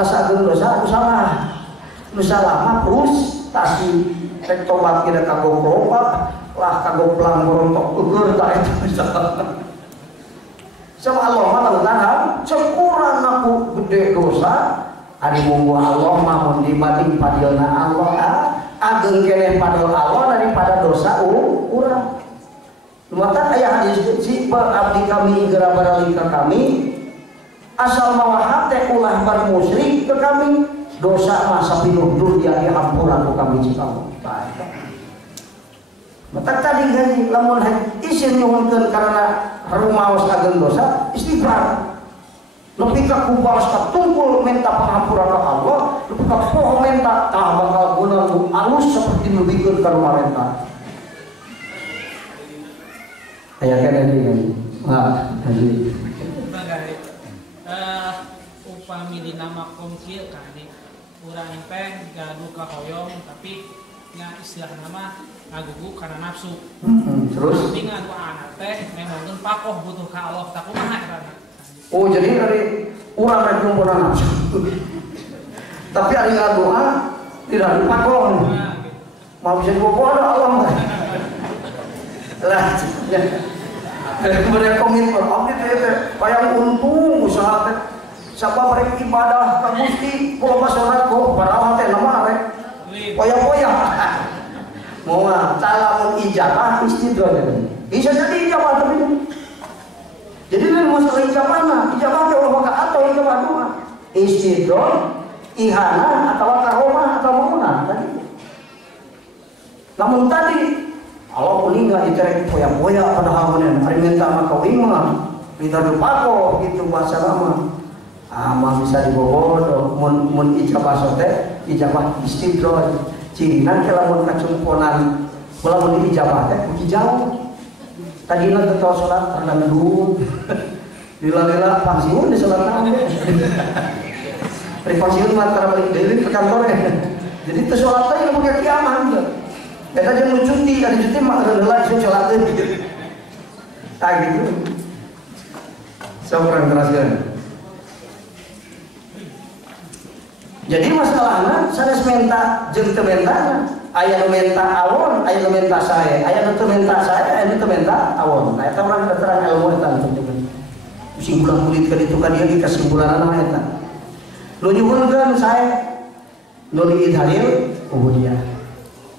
Sageun dosa salah mah terus tasih rek tobat kira kagok loba lah kagok pelang berontok eueur ta eta sama Allah mah tahan cepuran aku gede dosa ari munggu Allah mah mun dibanding padilna Allah ageng keneh padil Allah daripada dosa urang. Lumatan aya hadis si abdi kami geura barali ka kami asal mawahat teh ulah bar musyrik ke kami dosa masa pinuh dunia diampuran ku kami cikamu baik mata tadi gaji lamun isin nyuhunkeun karena rumaos ageun dosa istighfar nepi ka kubaos ka tungkul minta pangampuran ka Allah nepi ka poho minta tah bakal guna alus seperti nubikeun ka marenta aya kana deui haji upami dina makom kieu kani urang teh gaduh ka hoyong tapi nya istilah nama ngagugu karena nafsu. Terus dengan ku anak teh memangkeun pakoh butuh ka Allah tak kumaha eta. Oh jadi dari urang rek ngumpulna nafsu. Tapi ari ngadoa tidak dipakoh. Mau bisa bobo ada Allah mah. Lah kemudian komitmen abdi teh bayang untung usaha teh siapa mereka ibadah ka Gusti kulo salat kok padahal teh nama rek poya-poya mau salamun ijabah istidraj bisa jadi ijabah tapi jadi lain masalah ijabah ke Allah atau ijabah doa istidraj ihana atau karomah atau maunah tadi namun tadi Allah kuning nggak diterek poya-poya padahal menen hari minta maka wima minta dupako gitu bahasa lama mah bisa dibobodo mun ijabah sote ijabah istidraj cina ke lamun kacumponan lamun ijabah teh kudu jauh tadina teu tos salat karena ngeduh lila-lila pensiun di salat naon pensiun mah tara balik deui ke kantor jadi teu salat teh lamun kiamat eta jeung nu cuti ada cuti mah heula ieu salat teh gitu saurang teraskeun. Jadi masalahnya sanes menta jeung teu mentana aya nu menta awon aya nu menta sae aya nu teu menta sae aya nu teu menta awon eta urang keterangan ilmu eta tentukeun simpulan kulit ka ditu ka dieu di kesimpulanna eta nu nyuhunkeun sae nu diidharil ubudiyah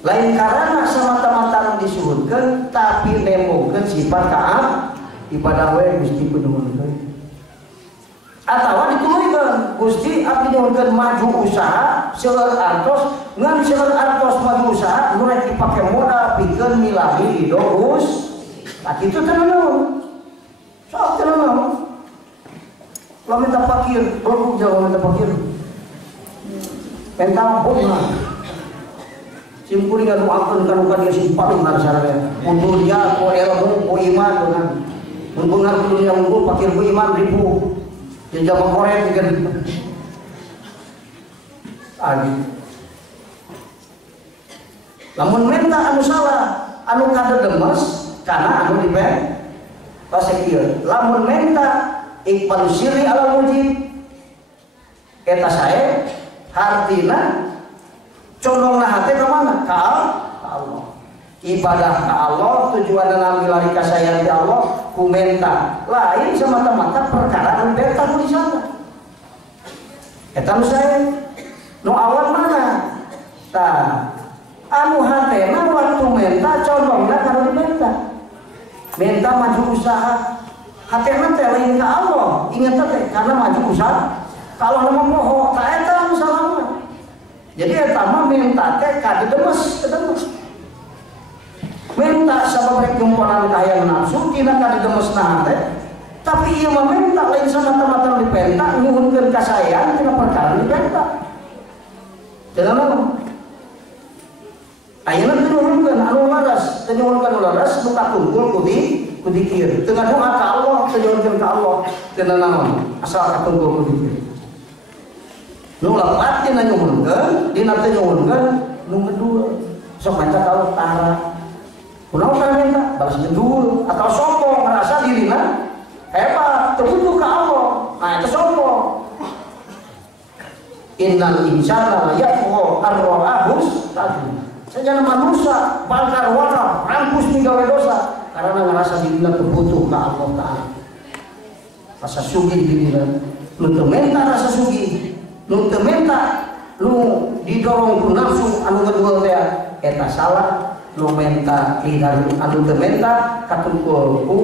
lain karena semata-mata disuhunkeun tapi nemongkeun sifat kaam ibadah we Gusti kuduhunkeun atawa dituluikeun Gusti abdi nyuhunkeun maju usaha seueur artos ngan seueur artos maju usaha nu rek dipake modal pikeun milahi hidupus tak kitu teh naon sok teh naon lamun minta fakir belum jauh minta fakir minta ampun mah simpuri ngadu akeun kana ka dia simpaling na sareng mundur dia ku ilmu ku iman dengan mundur kudu yang unggul fakir ku iman ribu yang jaman korek kan lamun minta anu salah anu kadedemes karena anu dipen pasekir lamun minta iqbal syiri ala mujib eta sae hartina condongna hate ka mana ka Allah ibadah ka Allah tujuanna milari kasayang di Allah kumenta lain semata-mata perkara anu beta di sana eta nu sae nu awan mana tah anu hatena waktu menta condongna kana dimenta menta maju usaha hatena teh lain ka Allah ingat teh karena maju usaha kalau nama poho tah eta anu salahna jadi eta mah menta teh kadedemes minta sabab rek gemponan kahayang nafsu tina kadedemes teh tapi ieu mah minta lain semata-mata dipenta nyuhunkeun kasayang tina perkara dipenta jangan apa ayeuna teu nyuhunkeun anu laras teu nyuhunkeun laras nu katungkul ku dikir teu ngadoa ka Allah teu nyuhunkeun ka Allah tina naon asal katungkul ku dikir nu lepat dina nyuhunkeun dina teu nyuhunkeun nu kedua sok maca ka utara kunaon kana minta balas gendul atau sombong merasa dirina hebat terbutuh ke Allah nah itu sombong Innal insana la yatgha ar-ra'ahus tadi. Saja manusia bakar wakaf, rampus gawe dosa karena ngerasa dirinya terbutuh ke Allah Ta'ala. Rasa sugih dirinya, nu teu menta rasa sugih, nu teu menta nu didorong ku nafsu anu ngeduel teh eta salah, nu menta lidah anu teu menta katungkul ku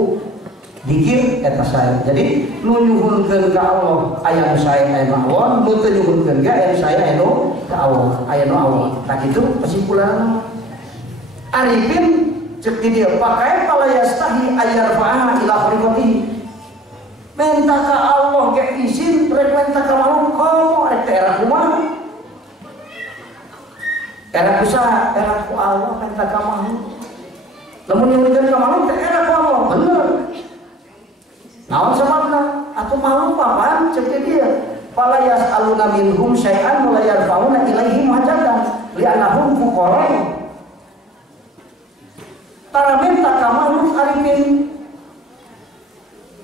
dikir eta saya. Jadi nu nyuhunkeun ka Allah aya nu sae aya mawon, nu teu nyuhunkeun ge aya sae aya nu ka Allah, aya nu Allah. Tah kitu kesimpulanna. Arifin cek di dia pakai pala yastahi ayarfa'ah ila khaliqatihi. Minta ka Allah ge izin, rek minta ka makhluk komo rek teh era kumaha? Era kusaha? Era ku Allah minta ka makhluk. Lamun nyuhunkeun ka makhluk teh era ku Allah, bener. Naon sababna? Atuh makhluk apaan? Cek dia. Fala yas'aluna minhum syai'an wa la yarfa'una ilaihim hajatan li'annahum fuqara. Tara minta ka makhluk arifin.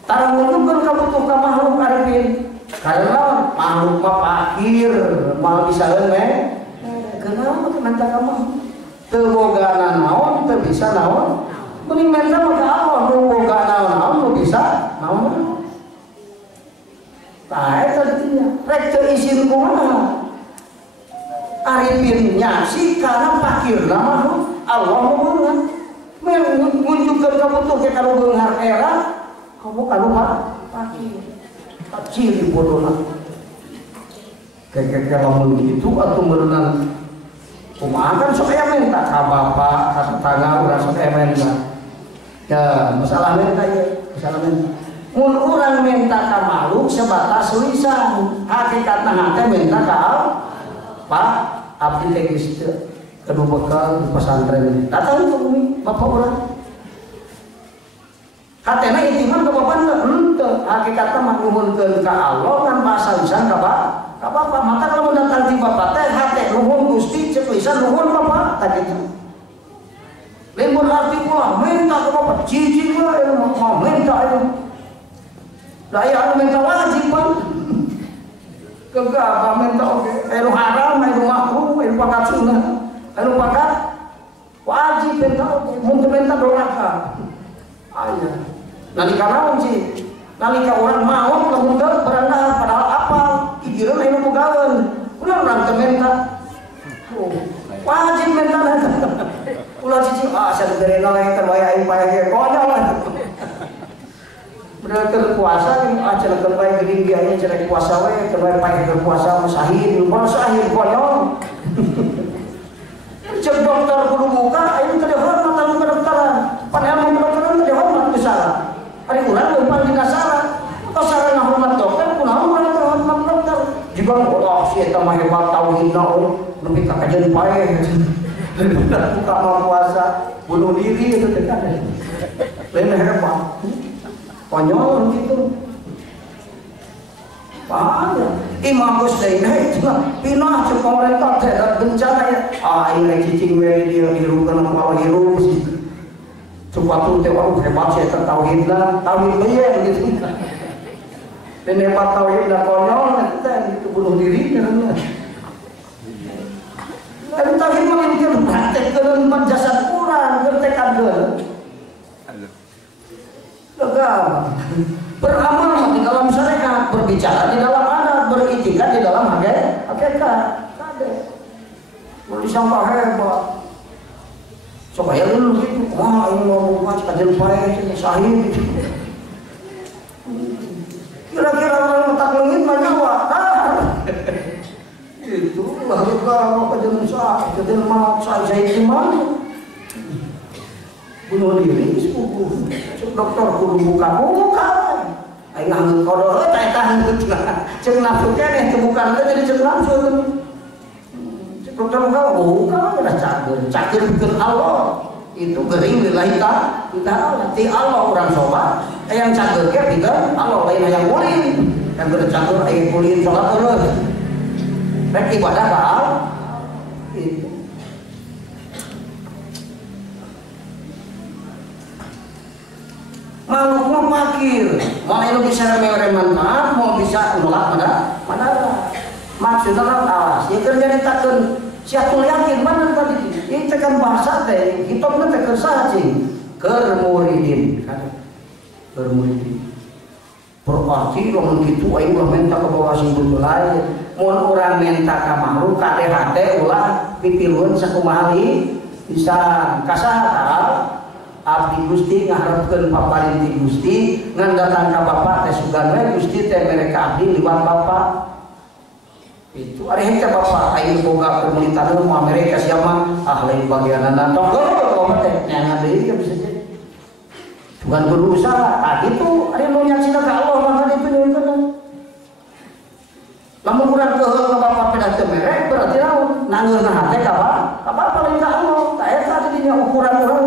Tara ngujukeun ka butuh ka makhluk arifin. Karena makhluk mah fakir, mal bisaeun we. Kenapa teu minta ka makhluk? Teu boga naon, teu bisa naon. Mending minta mah ka Allah, nu boga naon nu bisa naon. Tah eta dinya, rek teu izin kumaha. Arifin nyasi kana fakirna makhluk Allah meunang. Menunjukkan kamu tuh ke kalau benghar era kamu kalau fakir kecil bodohna kayak kalau begitu atau berenang kumaha kan sok aya minta ka bapak ka tetangga urang sok aya minta ya masalah minta ya masalah minta mun urang minta ka makhluk sebatas lisan hakikatna hate minta ka Pak abdi teh geus kedua bekal di pesantren datang ke bumi bapak orang hatena intiman ke bapak ente hakikatnya menguhunkeun ka Allah kan bahasa lisan ka bapak maka kalau datang di bapak teh hate nuhun Gusti cek lisan nuhun bapak tadi itu lain berarti pula minta ke bapak jijik lah mau minta itu lah ya anu minta wajib kan kegak minta oke elu haram elu makruh elu pakat sunnah anu pakat wajib minta mun minta doraka aya nalika naon sih nalika urang maot lamun teu berendah padahal apal ijireun anu bogaeun ulah urang teu minta wajib minta ulah cici asa diberena we kan wae aing pae ge konyol bener keur puasa ini acara keur bae geuning biaya cerek puasa we keur bae pae keur puasa musahid mun sahid konyol cek dokter kudu muka, ini tadi hormat anu kedokteran. Padahal yang kedokteran tadi hormat besar. Ari urang leumpang dina syarat. Tos sarana hormat dokter, kunaon urang hormat dokter? Juga Allah si eta mah hebat tauhidna nepi ka kajian pae. Buka mah puasa, bunuh diri itu teh kan. Lain hebat. Konyol gitu. Banyak Imam Hussein cuma pinah ke pemerintah terhadap bencana ya ini cicing we dia hirukan apa hirup coba tuh tewa hebat saya tertauhid lah tauhid bae gitu dan hebat tauhid dah konyol kita itu bunuh diri karena tapi tauhid mah itu praktekkeun jasad urang gertekankeun legam beramal di dalam syariat, berbicara di dalam adat, beritikad di dalam hakikat. Kade. Mau disangka hebat. Supaya lu gitu, wah ini mau buat kajian pae sahih. Kira-kira orang tak lengit banyak wah. Itu lah kalau kajian sahih, kajian mau saya di mana? Bunuh diri sepupu. Dokter kudu buka. Aing nganggo kodo teh tahan cek nafsu keneh bukan teh jadi cek nafsu cek dokter buka udah cager bikin Allah itu gering lillahi ta'ala ti Allah orang sobat yang cager ke bikin Allah lain yang ulin yang bercager aing ulin salat terus rek ibadah ka Allah itu makhluk mah fakir, mau elu bisa mere manfaat, mau bisa nolak mana maksudnya awas ya kerja ditakeun siatul yakin mana tadi ini tekan bahasa teh hitungna teh keur sajing keur muridin keur muridin berarti lamun kitu aing ulah minta ka bawah sing betul lain mun urang minta ka makhluk kade hate ulah pitilueun sakumaha bisa kasaha abdi Gusti ngaharepkeun paparin ti Gusti ngan datang ka Bapa teh sugan we Gusti teh mereka abdi liwat Bapa itu ari henteu Bapa aing boga permulitan mah mereka siapa lain bagianana tong Bapa teh nyangan deui bisa jadi bukan berusaha gitu ada mau nyaksina ke Allah maka itu nyuntun lamun kurang keheul ka Bapa pedah teu merek berarti naon nangeurna hate ka Bapa lain ka Allah ta eta dinya ukuran urang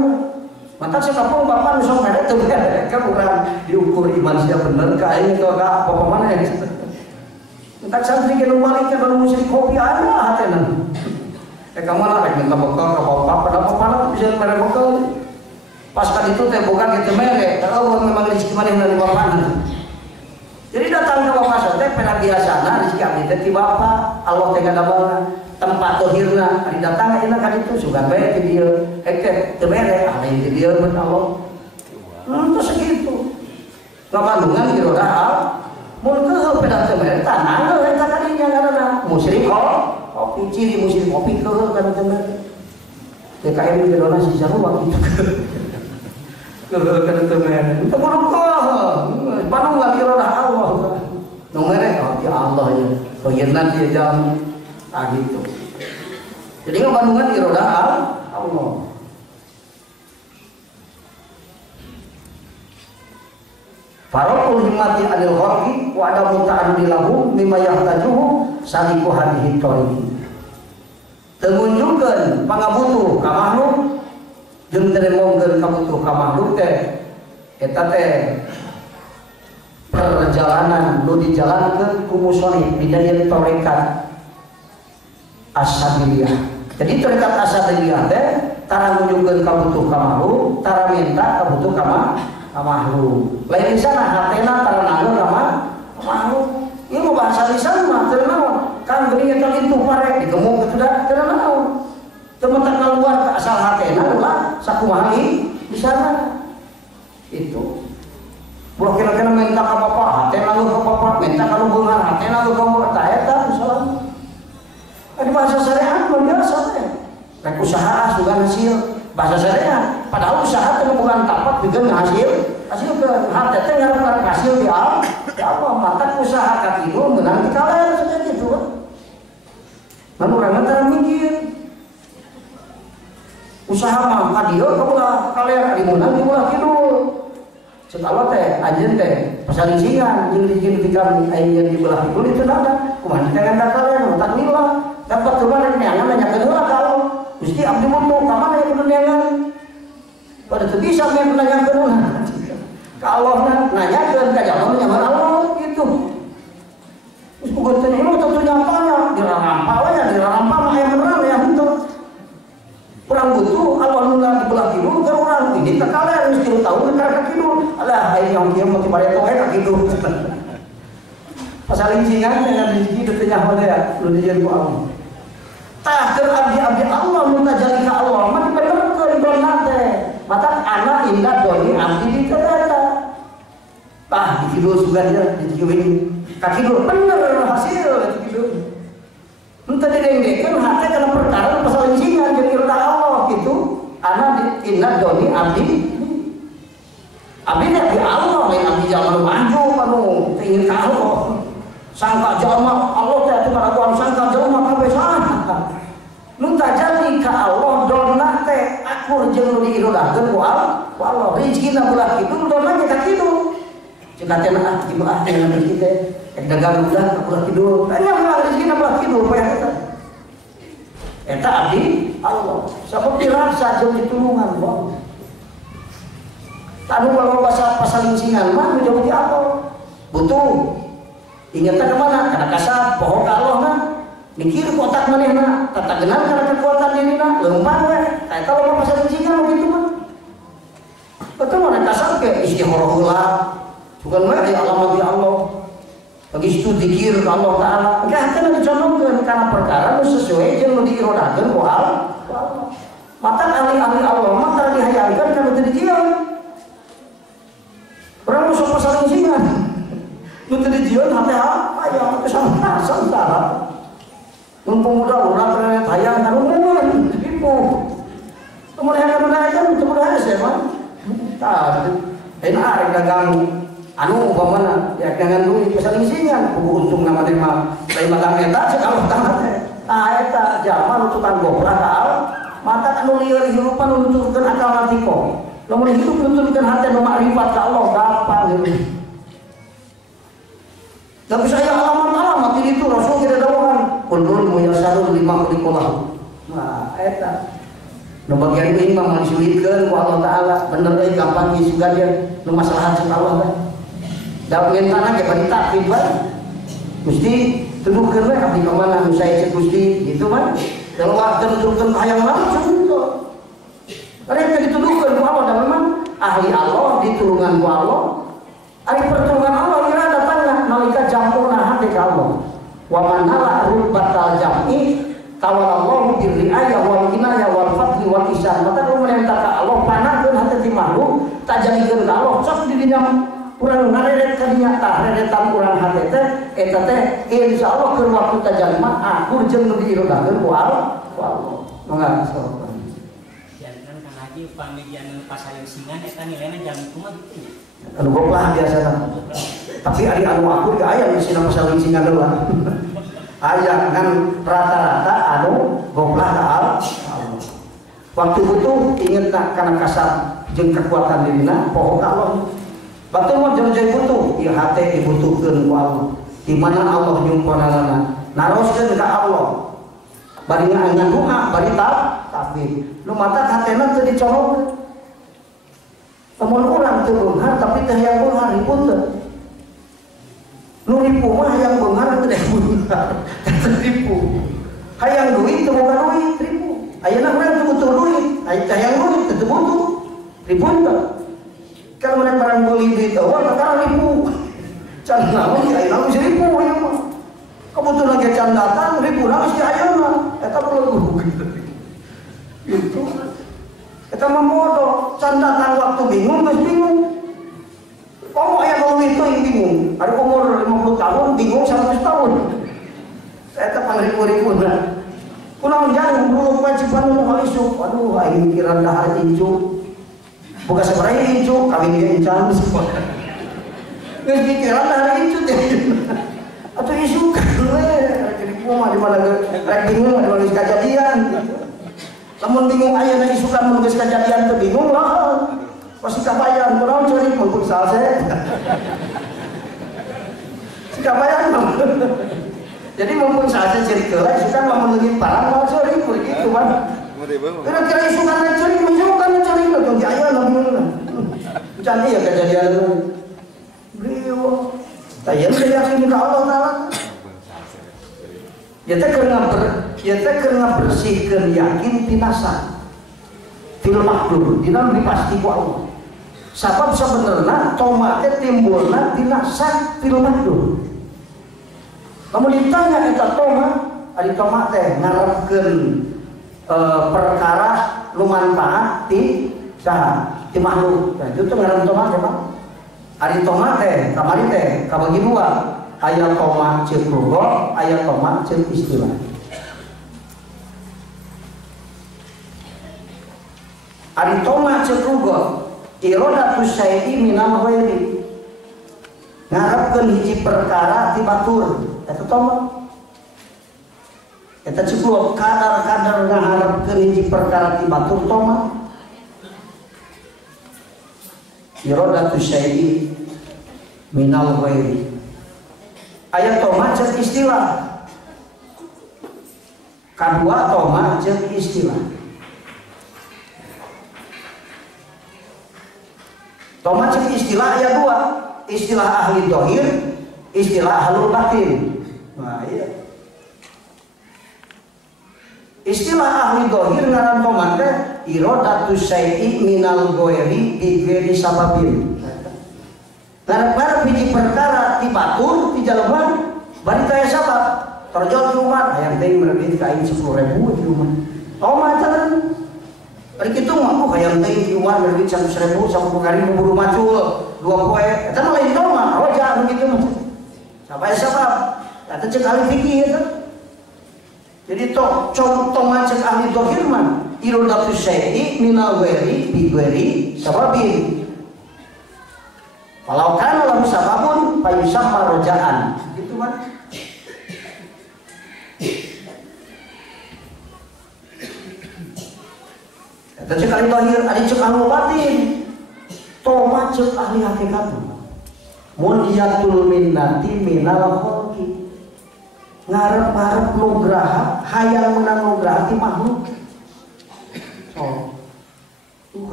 mata sakapung Bapa nu sok merek teu merek ka urang diukur iman sia bener ka aing ka Bapa mana ya entak santri ke nu balik ka nu musyrik kopi ada hatena kamu lah rek minta bekal ka Bapa pada Bapa bisa merek bekal pas kan itu teh bukan gitu merek kalau memang rezeki maneh dari bapana jadi datang ke Bapa teh pena biasana rezeki abdi teh ti Bapa Allah teh ngadabalna tempat tohirna ari datang ayeuna kan itu sugan bae ti dieu teh teu merek lain ti dieu mun Allah terus segitu ngabandungan di roda al mun keheul pena teu merek tanah eta kadinya ngaranna musyrik kopi ciri musyrik kopi keheul kan teu merek TKM di roda si sarua kitu kalau kena temen, terburuk Bandung lagi roda Allah, nomornya ya Allah ya, bagian dia jam, gitu. Jadi nggak Bandungan di roda Allah. Farokul himati adil horki, wa ada mutaan dilahu, mimma yahtajuhu, saliku hadihi tori. Temunjukkan pangabutuh kamahnu. Jeung teremongkeun kabutuh ka makhluk teh eta teh perjalanan nu dijalankeun ku musonif bidaya tarekat Asyadiliyah. Jadi tarekat Asyadiliyah teh tara nunjukkeun kabutuh ka makhluk, tara minta kabutuh ka makhluk. Lain di sana hatena tara nanggung ka makhluk. Ieu bahasa lisan mah teu naon. Kan geuning eta kitu parek digemuk kitu da teu naon. Teman-teman keluar ke asal hatena ulah sakumaha di sana itu buah kira-kira minta ke Bapa hatena lu ke Bapa minta kalau bungan hatena lu ke Bapa eta salam ada bahasa syariat luar biasa teh rek usaha sugan hasil bahasa syariat padahal usaha teh bukan tapak bikin hasil ke hate teh ngarep hasil di Allah mata usaha ka kitu menang di kalean seperti itu kan urang teh mikir usaha mah ka dieu kaulah kalean di munang di ulah kidul sekala teh anjeun teh pasalincingan jeung rezeki dikam ayeuna di belah kidul itu ada kumaha teh nganda kalean tak lila dapat kemana neangan nanyakeun heula ka Allah Gusti abdi mutu ka mana yang neangan pada teu bisa men nanyakeun ka Allah nanyakeun ka jalma nyaman Allah gitu geus kudu teh ieu tentu nyatanya dirarampa we dirarampa mah aya beneran ya henteu kurang butuh Allah nuna di belah kidul ke orang ini tak kalian mesti tahu negara kidul alah air yang dia mau tiba itu enak kidul pasal lincingan dengan rezeki detenya hodea lu dijadi ku Allah tah keur abdi Allah mun tajali ka Allah mah dibenerkeun donna teh mata anak indah doni abdi di kedata tah di kidul sugan dia di kidul ka kidul bener hasil di kidul entah didengdekeun hate kana perkara pasal lincingan jadi roda Allah gitu anak indah doni abdi di Allah lain abdi jalan maju kanu ingin ka Allah sangka jalma Allah teh atuh karaguan sangka jalma kabeh saha nu tajali ka Allah donna teh akur jeung nu diirodakeun ku Allah rezekina belah kitu donna nya ka kitu ceuk teh nah kitu teh rezeki teh dagang udah belah kidul nya mah rezekina belah kidul poe eta abdi Allah sabab dirasa jeung ditulungan Allah tanu kalau bahasa pasalincingan mah jauh di Allah butuh ingatnya kemana karena kasar pohon ke Allah nah mikir kotak manehna tata genang karena kekuatan dirina leumpah we eta loba pasalincingan begitu mah betul mana kasar ke istihoroh heula bukan we di alamat di Allah Bagi itu dikir ke Allah Ta'ala. Enggak akan dicontohkan karena perkara sesuai yang diirodakan ku Allah. Maka ahli-ahli Allah maka dihayalkan kalau tidak jian. Orang musuh pasaran singan. Untuk dijian hati apa yang kesana santara. Pemuda orang terlihat hayang kan umum tipu. Kemudian kemudian siapa? Tak. Enak dagang. Anu umpamana ya dengan duit pasaran singan. Untung nama terima tang eta kalau tang eta jaman tukang goblok al. Mata anu lieur hirupan nuturkeun akal hati kok. Lamun hidup nuturkeun hati anu makrifat ka Allah gampang gitu. Tapi saya alamat itu Rasul tidak dawuhan kullun muyassarun lima khuliqallahu. Nah, eta. Nu bagian ieu mah mansulikeun ku Allah Taala bener euy gampang geus juga dia nu masalah cek Allah teh. Da mentana ge bari takrib bae. Gusti tuduhkeun we abdi ka mana nu sae cek Gusti gitu mah. Kalau waktu turun hayang langsung itu, mereka dituduhkan ku Allah dan memang ahli Allah ditulungan ku Allah. Ari pertolongan Allah ira datangna nalika jampurna hati ka Allah. Wa man nala rubatal jam'i tawalallahu birri'ayah wal inayah wal fadli wal ihsan. Maka kalau merintah ka Allah panahkeun hati ti makhluk, tak jadikeun ka Allah sok di dinya urang ngareret ka dinya tah reretan urang hati teh eta teh insyaallah keur waktu tajalma akur jeung nu diirodakeun ku Allah. Mangga sabar. Jantan Kang Haji pamijian pasaling singan eta nilainya jam kumaha gitu. Anu goplah biasa kan. Tapi ari anu akur ge aya di sina pasaling singan heula. Aya kan rata-rata anu goplah ka Allah. Waktu butuh ingetna kana kasar jeung kekuatan dirina poho ka Allah. Waktu mau jadi butuh, ya hati dibutuhkan ku Allah. Di mana Allah nyumpanana, naroskeun ka Allah. Bari ngan doa, bari tapi lu mata hatena teu dicolok. Lamun urang teu beunghar tapi teh hayang beunghar ribut teu. Nu ripu mah hayang beunghar teu beunghar. Teu ripu. Hayang duit teu boga duit, ripu. Ayeuna urang teu butuh duit, hayang duit teu butuh. Ribut teu. Kalau mereka barang beli di tawar, maka ribu. Can namun ya namun ribu ya mah. Kebetulan ke can datang ribu namun si ayana. Eta perlu itu. Eta mah bodoh. Can datang waktu bingung, geus bingung. Kamu aya nu itu yang bingung. Ada umur 50 tahun bingung 100 tahun. Eta pangribu-ribu na. Kunaon jang belum wajiban nu halisuk. Aduh aing mikiran dahar incu. Bukan sebenarnya incu, kawin dia incan semua. Nggak pikiran hari incu deh. Atau isu kan, jadi puma di mana rek bingung, di mana kejadian. Namun bingung aja nih isu kan menulis kejadian tuh bingung lah. Pasti kabayan, kurang cari mumpung salse. Si kabayan jadi mumpung salse cari kelai, isu kan mau menulis barang mau cari begitu kan. Kira-kira isu kan cari, dong jaya namun cantik ya kejadian itu. Beliau, tayang yakin ke Allah Taala. Ya teh kena bersihkan yakin tinasa. Fil makhluk, dina dipasti ku Allah. Sabab sebenarnya tomat teh timbulna tinasa fil makhluk. Kamu ditanya eta tomat, ari tomat teh ngarepkeun perkara lumanfaat ti saha ti makhluk. Nah, itu ngaran tomat ya Pak. Ari tomat teh kamari teh kabagi dua. Aya tomat ceuk logo, aya tomat ceuk istilah. Ari tomat ceuk logo, irodatus syai'i minal ghairi. Ngarepkeun hiji perkara ti batur, eta tomat. Eta cukup kadar-kadar ngaharapkeun hiji perkara ti batur tomat. Irodatus syai'i minal ghairi. Aya tomat ceuk istilah. Kadua tomat ceuk istilah. Tomat ceuk istilah aya dua, istilah ahli dhahir, istilah ahlul batin. Nah, iya. Istilah ahli dhahir ngaran tomat teh irodatus syai'i minal ghairi bi ghairi sababin. ngarep-ngarep hiji perkara di batur di jalanan bari kaya sabab terjol di rumah hayang teh merebit kain 10.000 di rumah toma jalan bari kitu mah hayang teh di rumah merebit 100.000 sampai kali buru macul 2 poe eta mah lain toma roja begitu mah sampai sabab eta cek ahli fikih eta jadi contoh macet ahli dohir man irodatu syai'i minal weri bi weri sababin walau kana lahu sababun fayusamma rojaan gitu kan. Kata cek ahli dohir ada cek ahli batin toma cek ahli hakikat mundiyatul minnati minal khalqi ngarep-ngarep nugraha hayang menang nugraha ti makhluk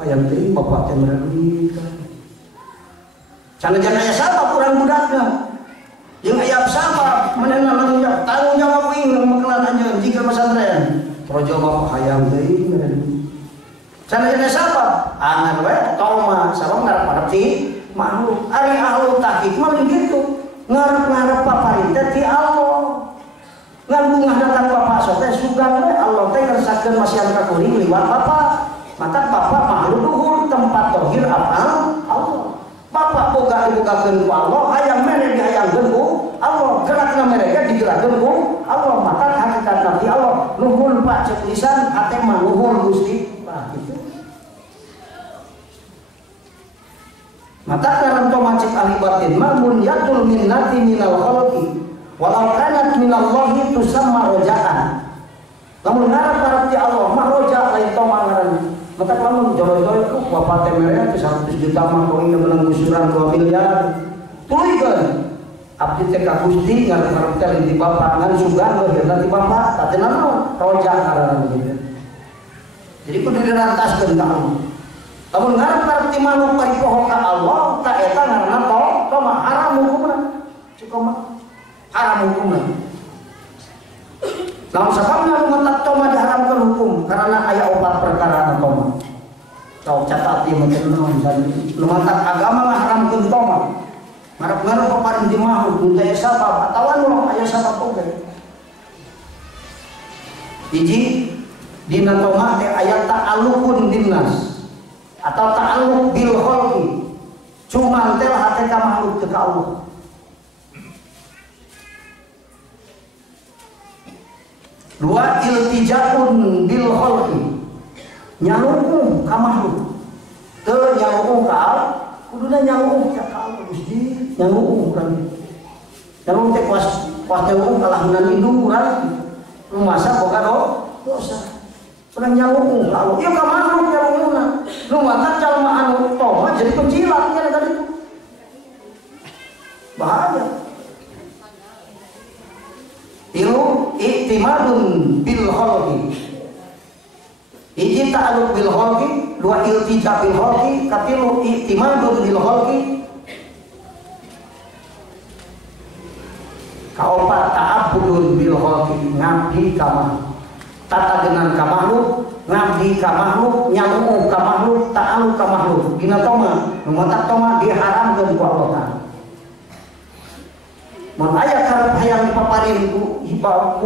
hayang teh bapak teh merebit Cana-cana aya sabab kurang budakna jeung aya sabab menena tanggung jawab wing makelan anjeun jika pesantren projo bapak hayang deui cana-cana sabab angan we toma sabab ngarep-ngarep ti makhluk ari ahlu tahqiq mah kitu ngarep-ngarep paparintah ti Allah ngan bungah datang bapak teh sugan we Allah teh ngersakakeun masihan ka kuring liwat bapak maka bapak makhluk luhur tempat tohir apa Allah bapak boga dibogakeun ku Allah hayang mere dihayangkeun ku Allah gerakna mereka digerakkeun ku Allah maka hakikat nabi Allah nuhun pak cek lisan hate mah nuhun Gusti nah gitu maka karanto macik ahli batin mah mun yatul minnati minal khalqi walau kanat minallahi tusamma rojaan lamun ngarep ti Allah mah roja lain toma ngaranna maka kamu joro-joro itu bapak temernya itu 100 juta mah kau ingin menang gusuran 2 miliar tulihkan abdi teh ka Gusti ngarep teh di bapak ngan sugan lahirna di bapak tatena naon roja ngaranna gitu jadi kudu dirantaskeun ka Allah lamun ngarep ti manuk paripoho ka Allah ka eta ngaranna to mah haram hukumna cukup mah haram hukumna lamun sababna mentak toma diharamkan hukum karena aya 4 perkara toma. Kau catat ieu mah naon lumantak agama ngaharamkeun toma. Ngarep-ngarep paparin di mahuk mun aya sabab atawa nu aya sabab oge. Hiji dina toma teh aya ta'alluqun binnas atau ta'alluq bil khalqi. Cuma teh hate ka makhluk teh ka Allah. Dua iltijaun bil khalqi nyaluung ka makhluk teu nyaluung ka kuduna nyaluung ka Allah Gusti nyaluung kan nyaluung teh pas nyaluung kalahunan indung urang nu masa boga dosa urang nyaluung ka Allah ieu ka makhluk nyaluungna nu mata jalma anu tobat jadi pencilat nya tadi bahaya ilu i'timadun bil khalqi iji ta'alluq bil khalqi dua iltija bil khalqi katilu i'timadun bil khalqi kaopat ta'abbudun bil khalqi ngabdi ka makhluk tata dengan ka makhluk ngabdi ka makhluk nyamu ka makhluk ta'alluq ka makhluk dina toma numatak toma diharamkeun ku Allah Ta'ala mun aya karep hayang dipaparin ku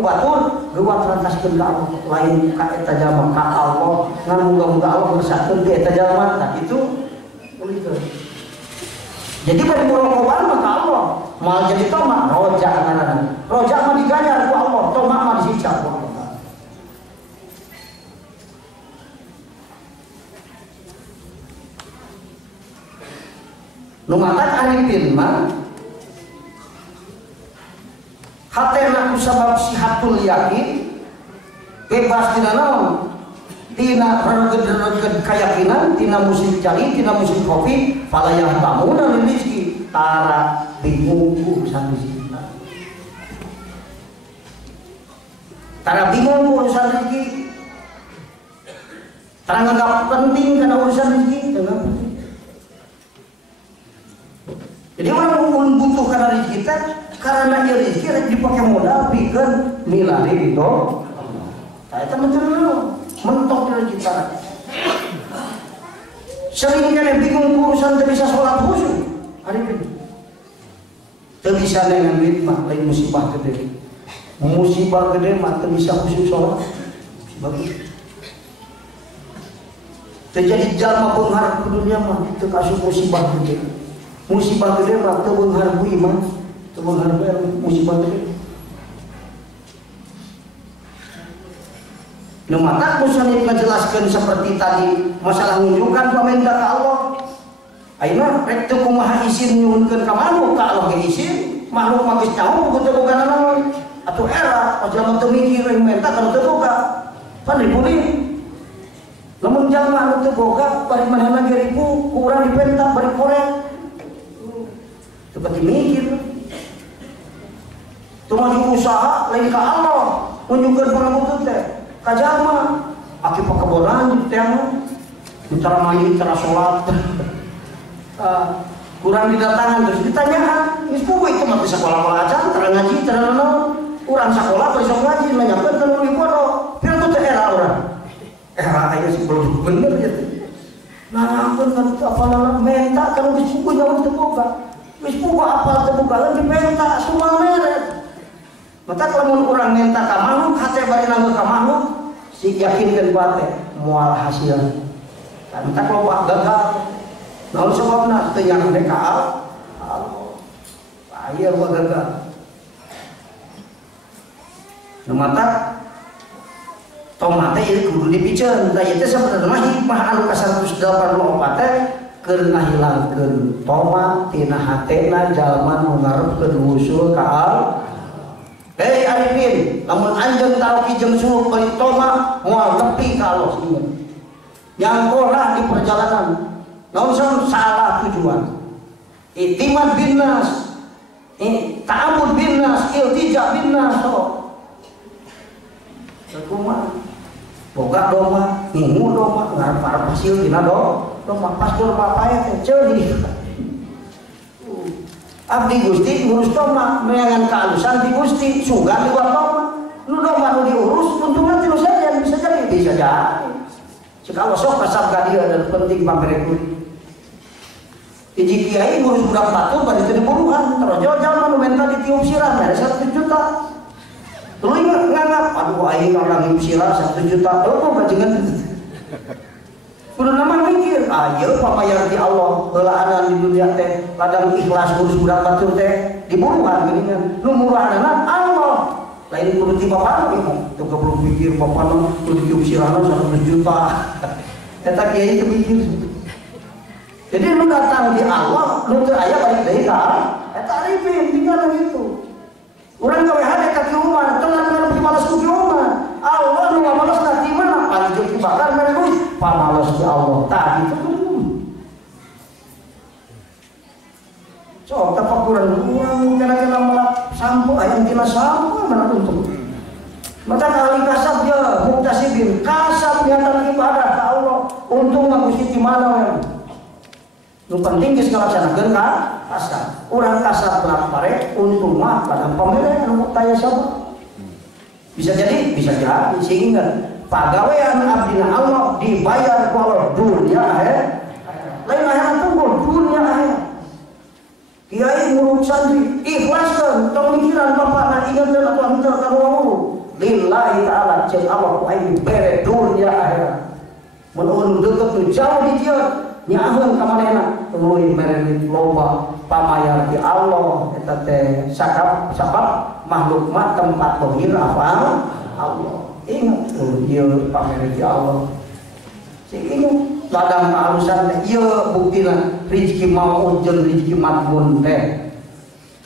batur geuwat rantaskeun ka Allah lain ka eta jalma ka Allah ngan muga-muga Allah ngersakakeun ti eta jalma tah kitu ulikeun jadi bari muraqabah mah ka Allah mal jadi toma roja ngaranna roja mah digajar ku Allah toma mah disiksa ku Allah nu matak arifin mah hatena ku sabab sihatul yakin bebas tina naon tina reged-reged kayakinan tina musim jali tina musim kopi falayah tamuna lil rizki tara bingung urusan rezeki tara bingung urusan rezeki tara nganggap penting karena urusan rezeki dengan penting jadi orang membutuhkan karena rezeki teh karena dia rezeki rek dipake modal pikeun milari ridho ta eta mah teu mentok rezeki kita sering kene bingung urusan teu bisa salat khusyuk arifin teu bisa dengan duit mah lain musibah gede. Musibah gede mah teu bisa khusyuk sholat. Bagus. Terjadi jalma beunghar ke dunia mah teu kasih musibah gede. Musibah gede mah teu beunghar ku iman, teu beunghar musibah gede. Nu mata musannif ngajelaskeun seperti tadi masalah nunjukan paminta ka Allah. Ayeuna rek teu kumaha isin nyuhunkeun ka makhluk, ka Allah ge isin, makhluk mah geus nyaho kudu boga naon. Atuh era jalma teu mikir yang minta kana teu boga. Pan ribuni. Lamun jalma anu teu boga bari manehna ge ribu, ku urang dipenta bari korek. Teu pati mikir. Teu maju usaha lain ka Allah, nunjukkeun pangabutuh teh. Kajama aki pakebonan di tiang antara mandi antara sholat kurang didatangan terus ditanyakan ini pugu itu mati sekolah aja antara ngaji antara nol kurang sekolah besok ngaji nanyakan kalau ibu ada film itu era orang era aja sih belum bener ya nah pun kan apa nama menta kalau di suku jauh terbuka wis pugu apa terbuka lagi menta semua merek. Maka kalau orang minta ka makhluk, hati bari nanggu ka makhluk, si yakinkan bate mual hasil. Maka kalau pak gagal, namun sebabna teu yang mereka ayer wa gagal. Maka tomate itu kudu dipikeun, da ieu sebenarnya hikmah anu ka 184 teh keur ngahilangkeun tomat tina hatena jalma nu ngarepkeun usul ka hei arifin, namun anjing tahu kijeng suruh balik toma, mual tepi kalau sini. Yang kolah di perjalanan, namun salah tujuan. Itiman binnas, ta'amud binnas, iltija binnas. Sekumah, boga doma, ngingu doma, ngarep hasil dina doma, pastor bapaknya kecil. Abdi Gusti ngurus doma, meyangan kehalusan di Gusti, sugan di doma. Nu doma nu diurus, untungnya tilu saja bisa jadi. Sekalo sok kasab ka dia dan penting pamere kulit. Hiji kiai ngurus budak batu bari teu diburuhan, terojo jalma nu menta ditiup sirah mere 1 juta. Tuluy nganggap, aduh aing orang tiup sirah 1 juta, oh bajengan. Kudu nama mikir, ayo pamayar di Allah, heulaanan di dunia teh, kadang ikhlas urus budak batur teh, diburuhan geuningan. Nu murahna Allah. Lain kudu ti bapana ieu, teu goblok pikir bapana kudu diup sirahna 100 juta. Eta kiai teu mikir. Jadi lu datang di Allah, lu teu aya balik deui ka eta arifin tinggal gitu. Urang gawe hade ka kiuman, tenan kana pamalas ku kiuman. Allah nu ngamalas na di mana? Panjung bakar mere pamalas di Allah tadi itu so tapakuran uang kena melak sampo ayam tina sampo mana untung maka kali kasab dia muktasibin kasab niatan ibadah ke Allah untung mah Gusti di mana nu penting geus ngalaksanakeun ka kasab urang kasab belak pare untung mah pada pamere anu taya sabab bisa jadi sehingga pagawean abdina Allah dibayar kalau dunia akhirat. Lain akhirat tunggu dunia akhirat. Kiai ngurus santri ikhlaskan pemikiran bapakna ingatkeun atuh henteu ka ngomong. Lillahi taala jeung Allah ku aing bere dunia akhirat. Mun deukeut nu jauh di dieu nyaheun ka manehna tuluy mere loba pamayar di Allah eta teh sabab makhluk mah tempat dohir afal Allah. Ingat dia pamer di Allah. Sehingga ladang kehalusan ieu buktina rezeki mau jeung rezeki matbun teh.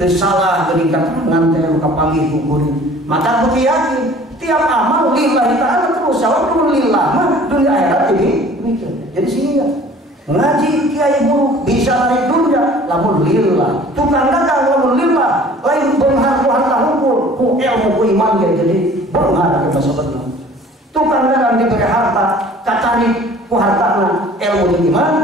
Teu salah geuning katangan teh nu kapanggih ku kuring. Mata beuki yakin tiap amal lillahi ta'ala terus sawab lillah mah dunia akhirat ini mikir. Jadi sehingga ngaji kiai guru bisa dari dunia lamun lillah. Tukang dagang lamun lillah, lain beunghar ku harta hukum, ku ilmu ku iman jadi beunghar ke masalah. Tukang dagang diberi harta, kacari ku hartana ilmu dan iman,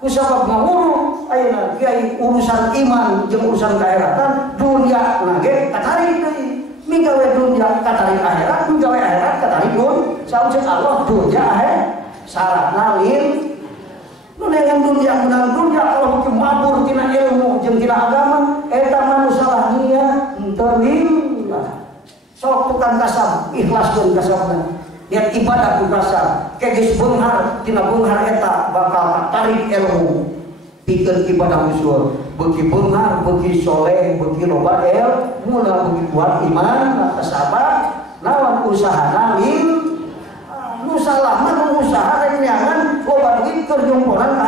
ku sabab ngawuru, ayeuna kiai urusan iman jeung urusan kaheratan dunia nage kacari deui. Migawe dunia kacari akhirat, migawe akhirat kacari dunia. Saujud Allah dunia akhirat syaratna Nunengan dunia menang dunia kalau bikin mabur tina ilmu jeung tina agama eta mah salah niat teu lillah. Sok tukang kasab ikhlaskeun kasabna. Niat ibadah ku kasab geus beunghar tina beunghar eta bakal tarik ilmu. Pikeun ibadah usul beuki beunghar beuki soleh beuki loba ilmu beuki kuat iman kasabar naon usahana lil nu salah mah usaha rek neangan loba duit keur jongkoran